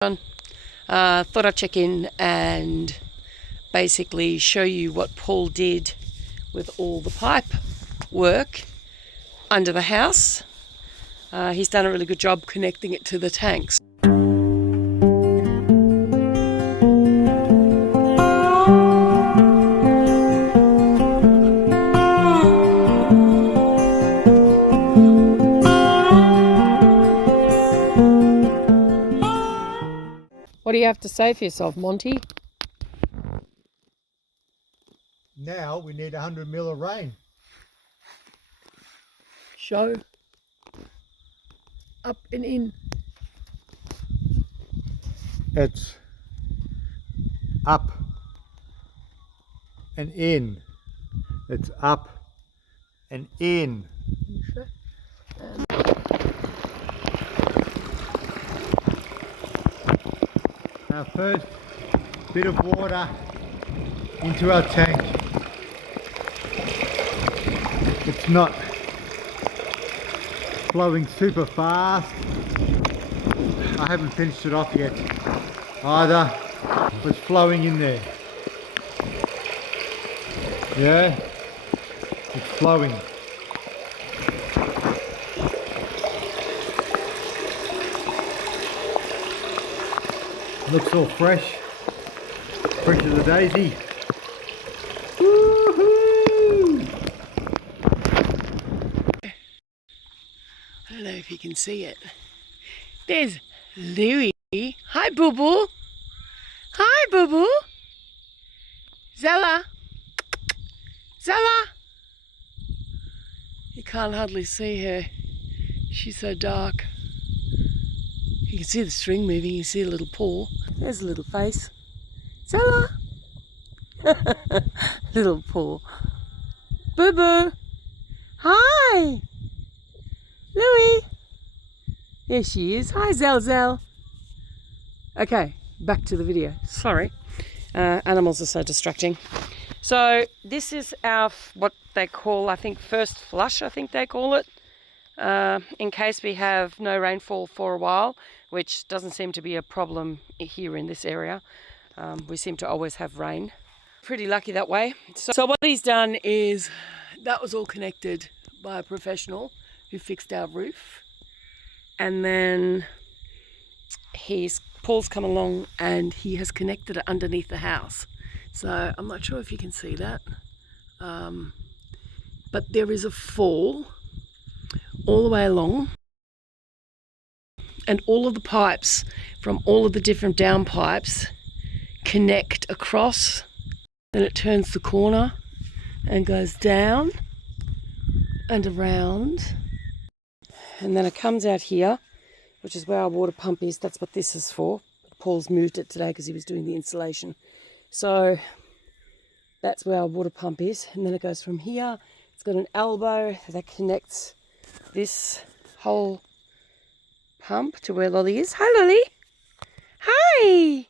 Thought I'd check in and basically show you what Paul did with all the pipe work under the house. He's done a really good job connecting it to the tanks. What do you have to say for yourself, Monty? Now we need 100 mil of rain. Show. Up and in. It's up and in. It's up and in. Our first bit of water into our tank. It's not flowing super fast. I haven't finished it off yet either. It's flowing in there. Yeah, it's flowing. Looks all fresh. Fresh as a daisy. Woohoo! I don't know if you can see it. There's Louie. Hi, Boo Boo. Hi, Boo Boo. Zella. Zella. You can't hardly see her. She's so dark. You can see the string moving. You can see a little paw. There's a little face. Zella. Little paw. Boo Boo. Hi. Louie. There she is. Hi, Zell. Okay, back to the video. Sorry. Animals are so distracting. So this is our, what they call, I think, first flush, I think they call it. In case we have no rainfall for a while, which doesn't seem to be a problem here in this area. We seem to always have rain. Pretty lucky that way. So what he's done is, that was all connected by a professional who fixed our roof. And then Paul's come along and he has connected it underneath the house. So I'm not sure if you can see that. But there is a fall all the way along. And all of the pipes from all of the different down pipes connect across. Then it turns the corner and goes down and around. And then it comes out here, which is where our water pump is. That's what this is for. Paul's moved it today because he was doing the installation. So that's where our water pump is. And then it goes from here. It's got an elbow that connects this whole pump to where Lolly is. Hi, Lolly. Hi.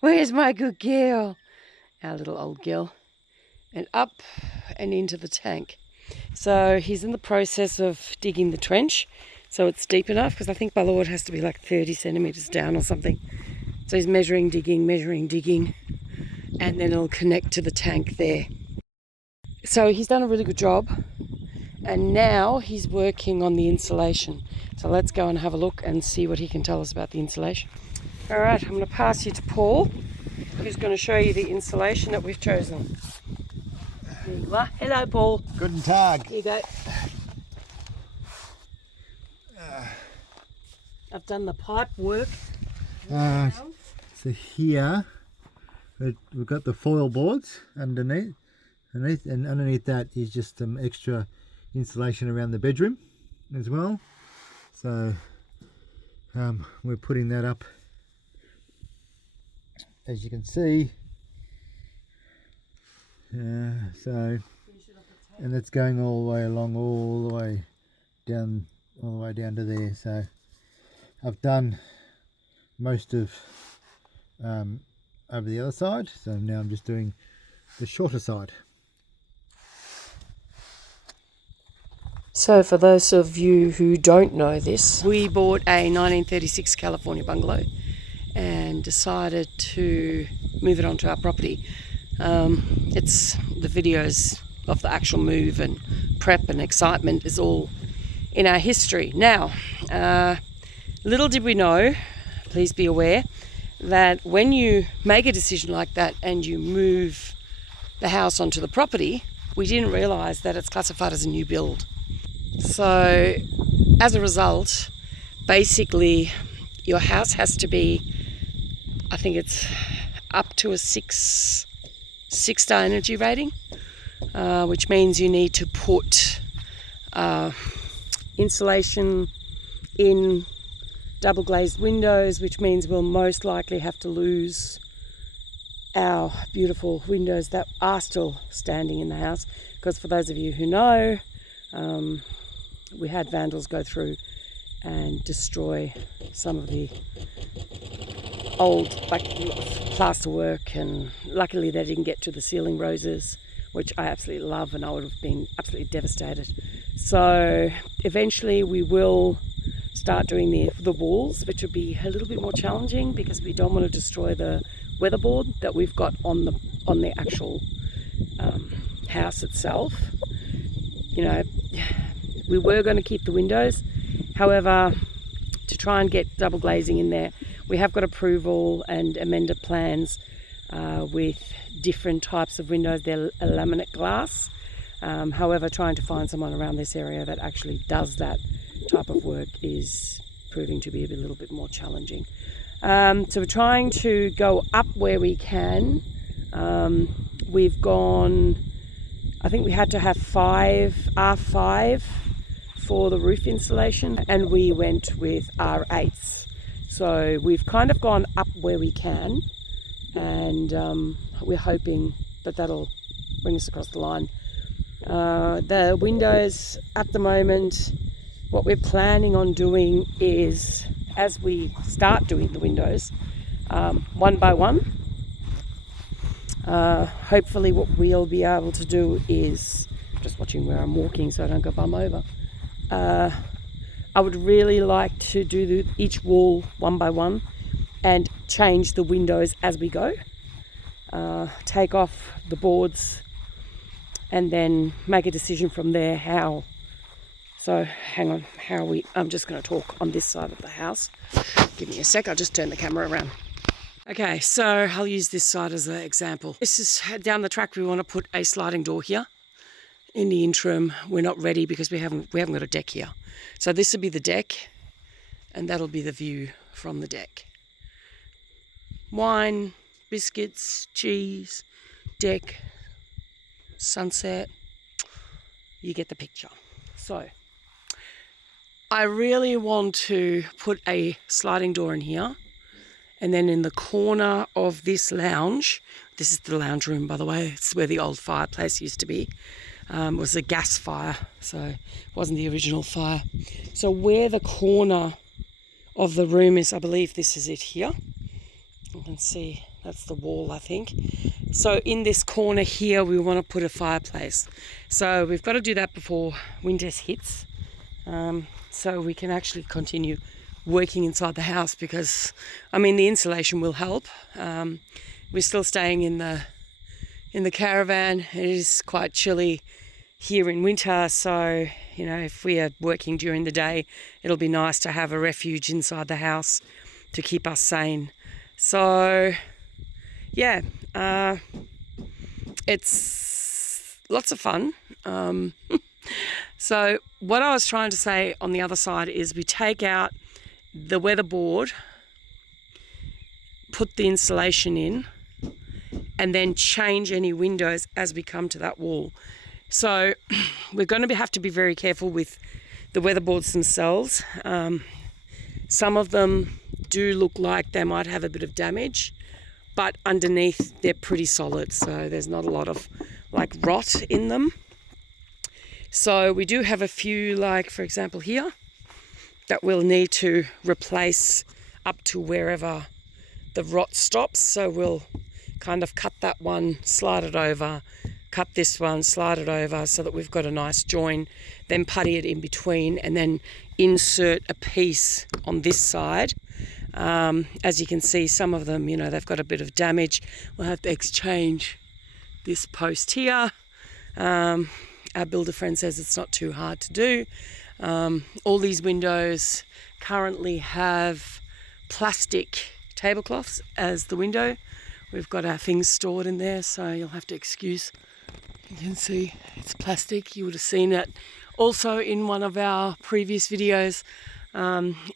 Where's my good girl? Our little old girl. And up and into the tank. So he's in the process of digging the trench so it's deep enough, because I think by law it has to be like 30 centimetres down or something. So he's measuring, digging, and then it'll connect to the tank there. So he's done a really good job, and now he's working on the insulation. So let's go and have a look and see what he can tell us about the insulation. All right, I'm going to pass you to Paul, who's going to show you the insulation that we've chosen. There you are. Hello, Paul. Guten Tag. Here you go. I've done the pipe work. So here we've got the foil boards underneath, and underneath that is just some extra insulation around the bedroom as well. So we're putting that up, as you can see. So, and that's going all the way along, all the way down to there. So I've done most of over the other side, so now I'm just doing the shorter side. So for those of you who don't know this, we bought a 1936 California bungalow, and decided to move it onto our property. It's the videos of the actual move and prep and excitement is all in our history. Now, little did we know, please be aware, that when you make a decision like that and you move the house onto the property, we didn't realise that it's classified as a new build. So as a result, basically your house has to be, I think it's up to a 6-star energy rating, which means you need to put insulation in double glazed windows, which means we'll most likely have to lose our beautiful windows that are still standing in the house, because for those of you who know, we had vandals go through and destroy some of the old plaster work, and luckily they didn't get to the ceiling roses, which I absolutely love, and I would have been absolutely devastated. So eventually we will start doing the walls, which will be a little bit more challenging because we don't want to destroy the weatherboard that we've got on the actual house itself. You know, we were going to keep the windows, however, to try and get double glazing in there, we have got approval and amended plans with different types of windows. They're laminate glass. However, trying to find someone around this area that actually does that type of work is proving to be a little bit more challenging. So we're trying to go up where we can. We've gone, I think we had to have R5 for the roof insulation, and we went with R8s. So we've kind of gone up where we can, and we're hoping that that'll bring us across the line. The windows at the moment, what we're planning on doing is, as we start doing the windows, one by one, hopefully what we'll be able to do is, just watching where I'm walking so I don't go bum over, I would really like to do each wall one by one and change the windows as we go, take off the boards and then make a decision from there how. So hang on, I'm just going to talk on this side of the house. Give me a sec, I'll just turn the camera around. Okay, so I'll use this side as an example. This is down the track. We want to put a sliding door here. In the interim, we're not ready because we haven't got a deck here. So this will be the deck, and that'll be the view from the deck. Wine, biscuits, cheese, deck, sunset. You get the picture. So I really want to put a sliding door in here, and then in the corner of this lounge, this is the lounge room, by the way, it's where the old fireplace used to be. It was a gas fire, so it wasn't the original fire. So where the corner of the room is, I believe this is it here. You can see that's the wall, I think. So in this corner here, we want to put a fireplace. So we've got to do that before winter hits, so we can actually continue working inside the house, because, I mean, the insulation will help. We're still staying in the caravan. It is quite chilly here in winter, so you know, if we are working during the day, it'll be nice to have a refuge inside the house to keep us sane. So yeah, it's lots of fun. So what I was trying to say on the other side is we take out the weatherboard, put the insulation in, and then change any windows as we come to that wall. So we're going to have to be very careful with the weatherboards themselves. Some of them do look like they might have a bit of damage, but underneath they're pretty solid, so there's not a lot of like rot in them. So we do have a few, like for example here, that we'll need to replace up to wherever the rot stops. So we'll kind of cut that one, slide it over, cut this one, slide it over, so that we've got a nice join, then putty it in between, and then insert a piece on this side As you can see, some of them, they've got a bit of damage. We'll have to exchange this post here. Our builder friend says it's not too hard to do. All these windows currently have plastic tablecloths as the window. We've got our things stored in there, so you'll have to excuse. You can see it's plastic. You would have seen it also in one of our previous videos.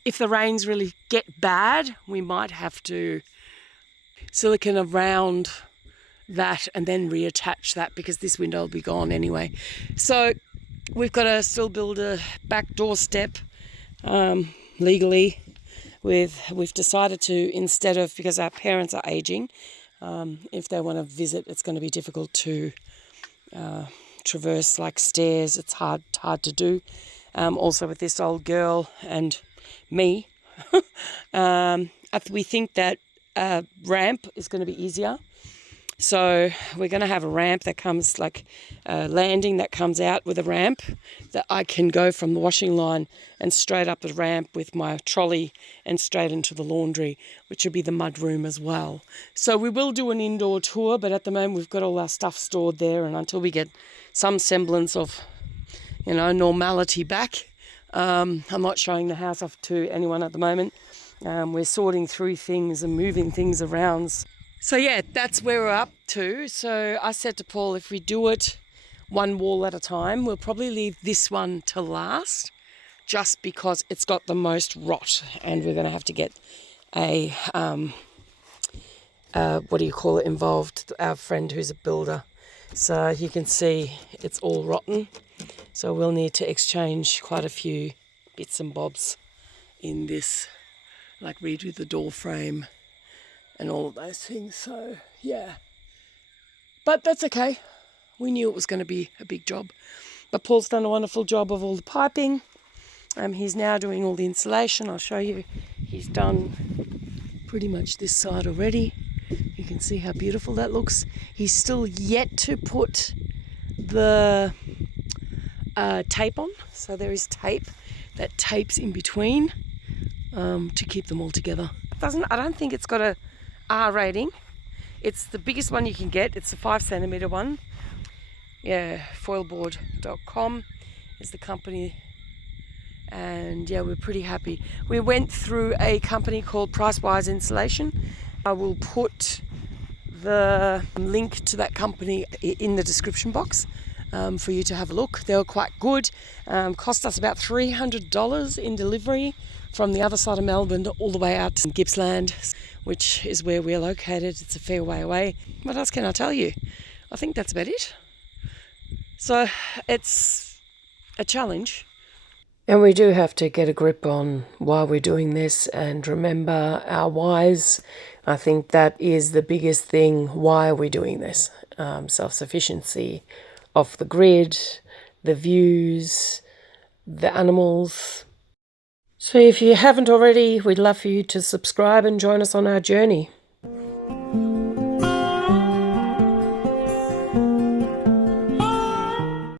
If the rains really get bad, we might have to silicone around that and then reattach that, because this window will be gone anyway. So we've got to still build a back door step legally. We've decided to, instead of, because our parents are aging, if they want to visit, it's going to be difficult to traverse like stairs. It's hard to do. Also with this old girl and me, we think that a ramp is going to be easier. So we're going to have a ramp that comes, like a landing that comes out with a ramp that I can go from the washing line and straight up the ramp with my trolley and straight into the laundry, which will be the mud room as well. So we will do an indoor tour, but at the moment we've got all our stuff stored there, and until we get some semblance of, normality back, I'm not showing the house off to anyone at the moment. We're sorting through things and moving things around. So yeah, that's where we're up to. So I said to Paul, if we do it one wall at a time, we'll probably leave this one to last, just because it's got the most rot, and we're going to have to get a, involved, our friend who's a builder. So you can see it's all rotten. So we'll need to exchange quite a few bits and bobs in this, like redo the door frame and all of those things. So yeah, but that's okay. We knew it was going to be a big job, but Paul's done a wonderful job of all the piping. He's now doing all the insulation. I'll show you. He's done pretty much this side already. You can see how beautiful that looks. He's still yet to put the tape on. So there is tape that tapes in between to keep them all together. I don't think it's got a R rating. It's the biggest one you can get. It's a 5 centimeter one. Yeah, foilboard.com is the company. And yeah, we're pretty happy. We went through a company called Pricewise Insulation. I will put the link to that company in the description box for you to have a look. They were quite good. Cost us about $300 in delivery from the other side of Melbourne all the way out to Gippsland, which is where we're located. It's a fair way away. What else can I tell you? I think that's about it. So it's a challenge. And we do have to get a grip on why we're doing this and remember our whys. I think that is the biggest thing. Why are we doing this? Self-sufficiency, off the grid, the views, the animals. So if you haven't already, we'd love for you to subscribe and join us on our journey.